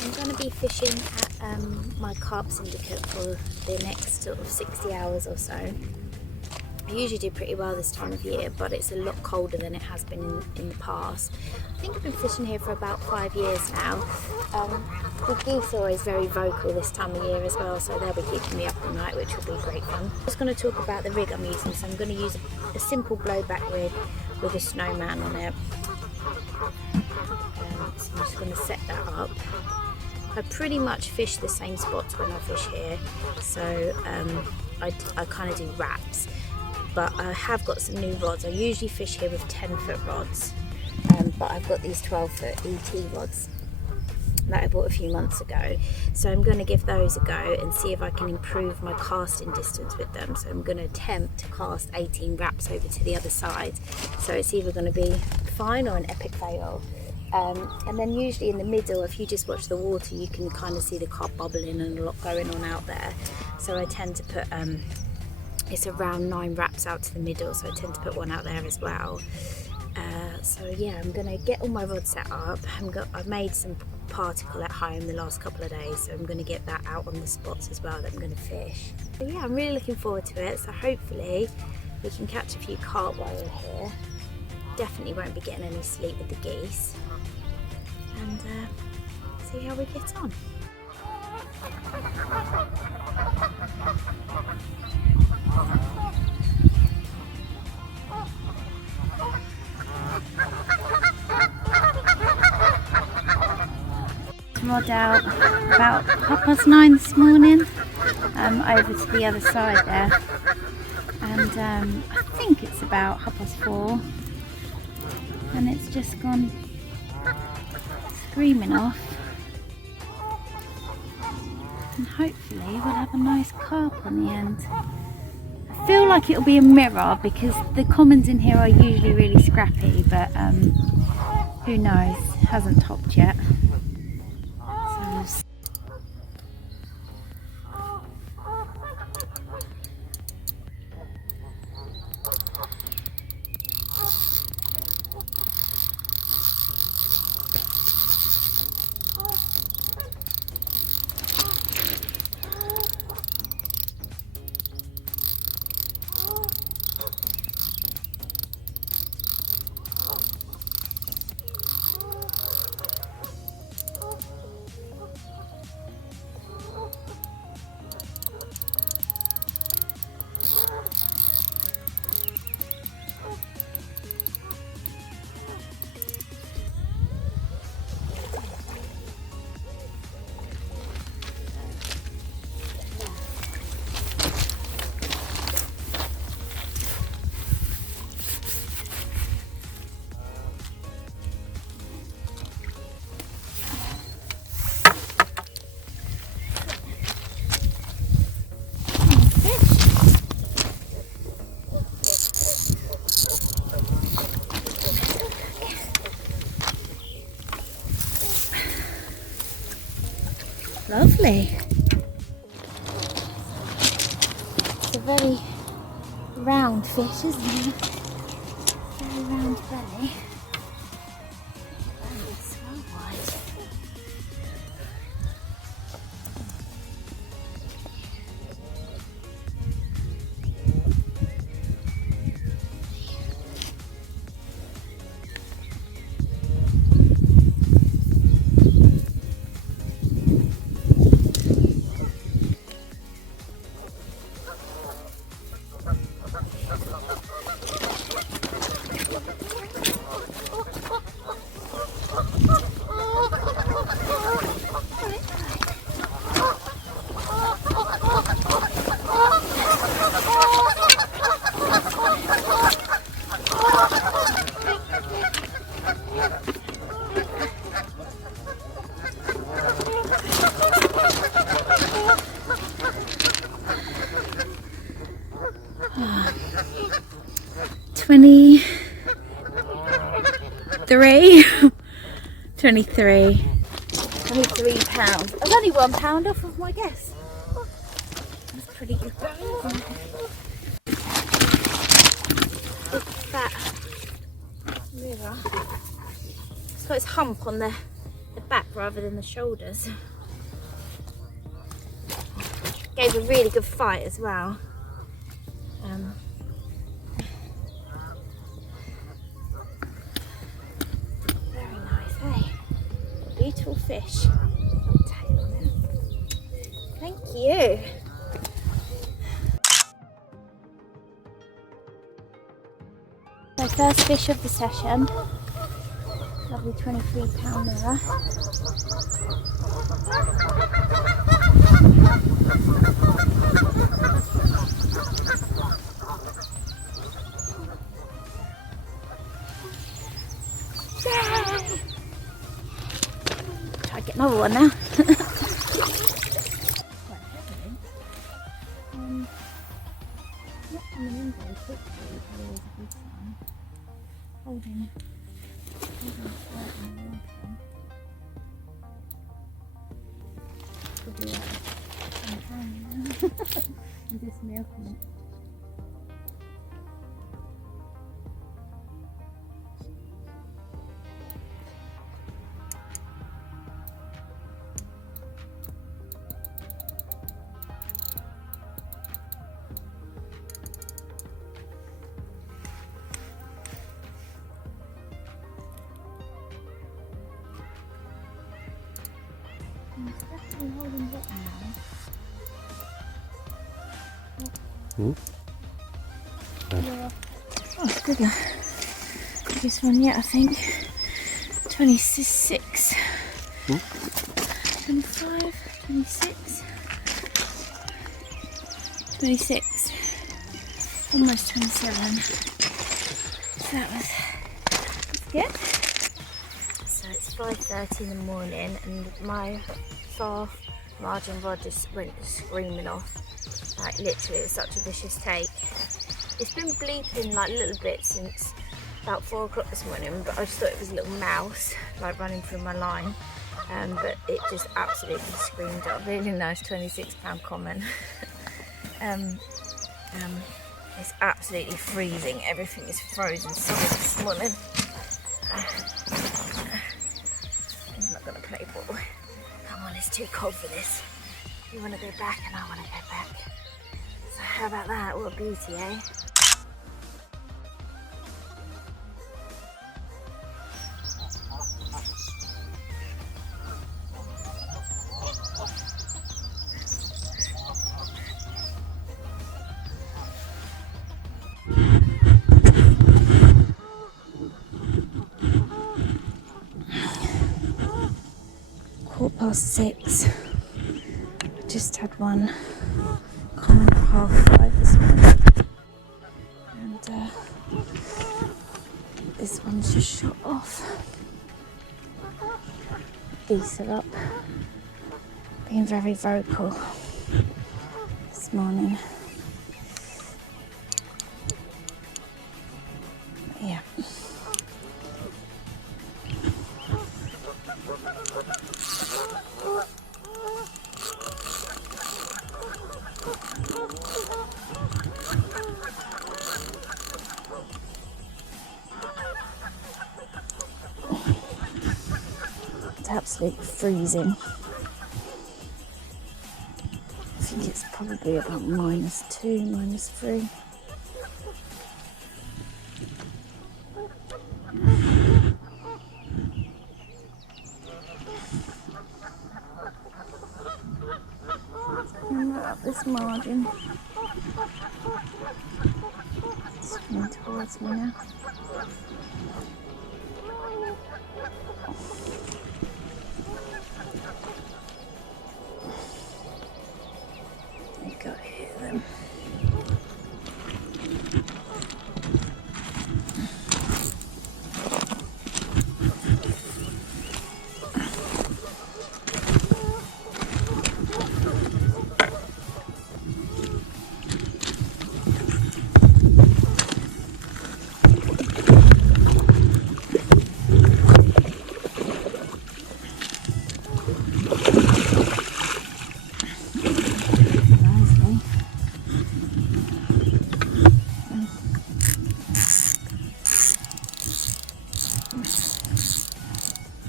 I'm going to be fishing at my carp syndicate for the next sort of 60 hours or so. I usually do pretty well this time of year, but it's a lot colder than it has been in the past. I think I've been fishing here for about 5 years now. The geese are always very vocal this time of year as well, so they'll be keeping me up all night, which will be great fun. I'm just going to talk about the rig I'm using. So I'm going to use a simple blowback rig with a snowman on it. So I'm just going to set that up. I pretty much fish the same spots when I fish here, so I kind of do wraps, but I have got some new rods. I usually fish here with 10-foot rods, but I've got these 12-foot ET rods that I bought a few months ago, so I'm going to give those a go and see if I can improve my casting distance with them. So I'm going to attempt to cast 18 wraps over to the other side, so it's either going to be fine or an epic fail. And then usually in the middle, if you just watch the water, you can kind of see the carp bubbling and a lot going on out there. So I tend to put, it's around 9 wraps out to the middle, so I tend to put one out there as well. So yeah, I'm going to get all my rods set up. I've made some particle at home the last couple of days, so I'm going to get that out on the spots as well that I'm going to fish. So yeah, I'm really looking forward to it. So hopefully we can catch a few carp while we're here. Definitely won't be getting any sleep with the geese, and see how we get on. Rod out about 9:30 this morning, over to the other side there, and I think it's about 4:30, and it's just gone screaming off, and hopefully we'll have a nice carp on the end. I feel like it'll be a mirror because the commons in here are usually really scrappy, but who knows, hasn't topped yet. Lovely. It's a very round fish, isn't it? Very round belly. Oh, it's so wide. £23 pounds. I've only £1 off of my guess. That's pretty good. Big fat mirror. It's got its hump on the the back rather than the shoulders. Gave a really good fight as well. Very nice, hey? Beautiful fish. Tail on it. Thank you. My first fish of the session. Lovely 23-pound mirror. Yay! Try to get another one now. Not coming in very quickly, always a good sign. Holding tight in the water. Could be like some time now. I'm just milking it. It's definitely holding bottom now. Yeah. Oh, it's bigger. Biggest one yet, I think. 26. 25, 26. 26. Almost 27. So that was good. So it's 5:30 in the morning and my far margin rod just went screaming off. Like literally, it was such a vicious take. It's been bleeping like a little bit since about 4 o'clock this morning, but I just thought it was a little mouse like running through my line. But it just absolutely screamed out. Really nice 26-pound common. It's absolutely freezing. Everything is frozen solid this morning. He's not gonna play ball. Come on, it's too cold for this. You wanna go back and I wanna go back. So how about that? What a beauty, eh? 6:15. Just had one common at 5:30 this morning, and this one's just shot off. Geese are up, being very vocal this morning. Yeah. It's absolutely freezing. I think it's probably about -2, -3. And we're up this margin. It's coming towards me now. You've got to hear them.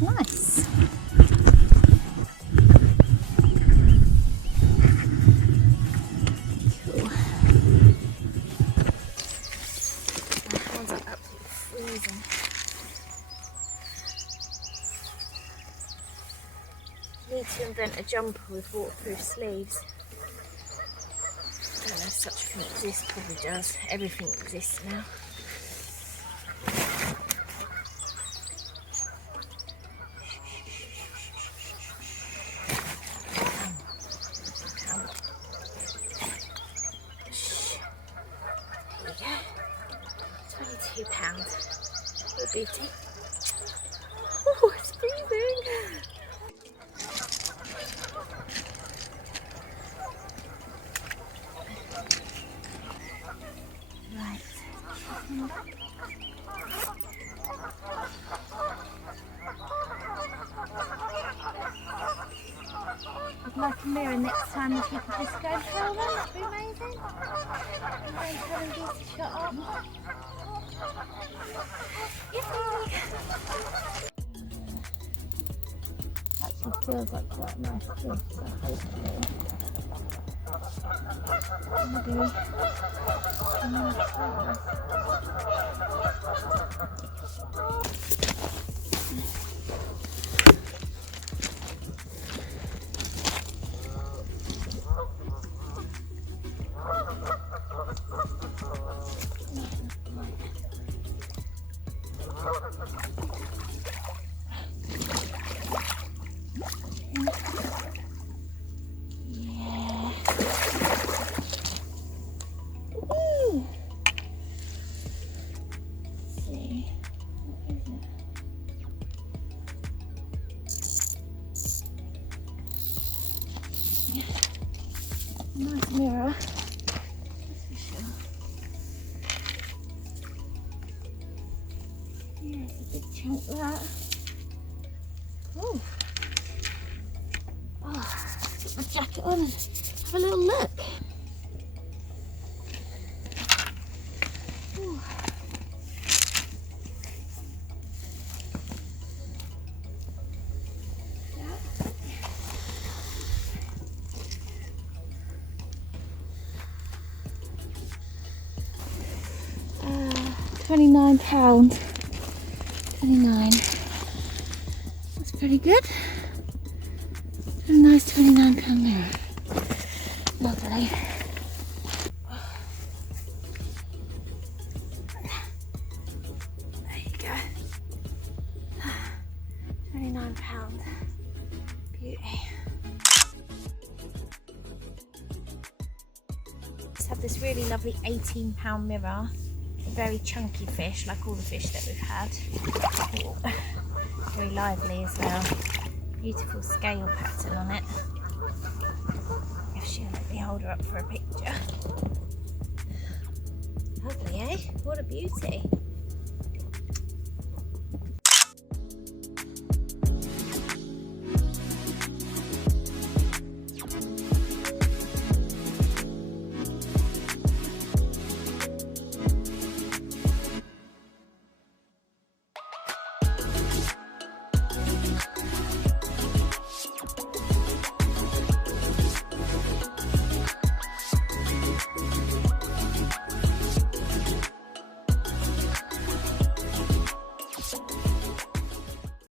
Nice. amazing. Need to invent a jumper with waterproof sleeves. I don't know if such a thing exists, probably does. Everything exists now. There you go. £22. What a beauty. Oh, it's breathing. Right. I'd like a mirror next time if you could just go and tell them, that'd be amazing. And then tell them just to shut up. Actually feels like quite a nice fish, so hopefully maybe a nice size. Nice mirror, that's for sure. Yeah, it's a big chunk that. Oh, let's put my jacket on and have a little look. Ooh. £29. 29. That's pretty good. A nice £29 mirror. Lovely. There you go. £29. Beauty. Let's have this really lovely £18 mirror. A very chunky fish, like all the fish that we've had. Ooh. Very lively as well. Beautiful scale pattern on it. If she'll let me hold her up for a picture. Lovely, eh? What a beauty.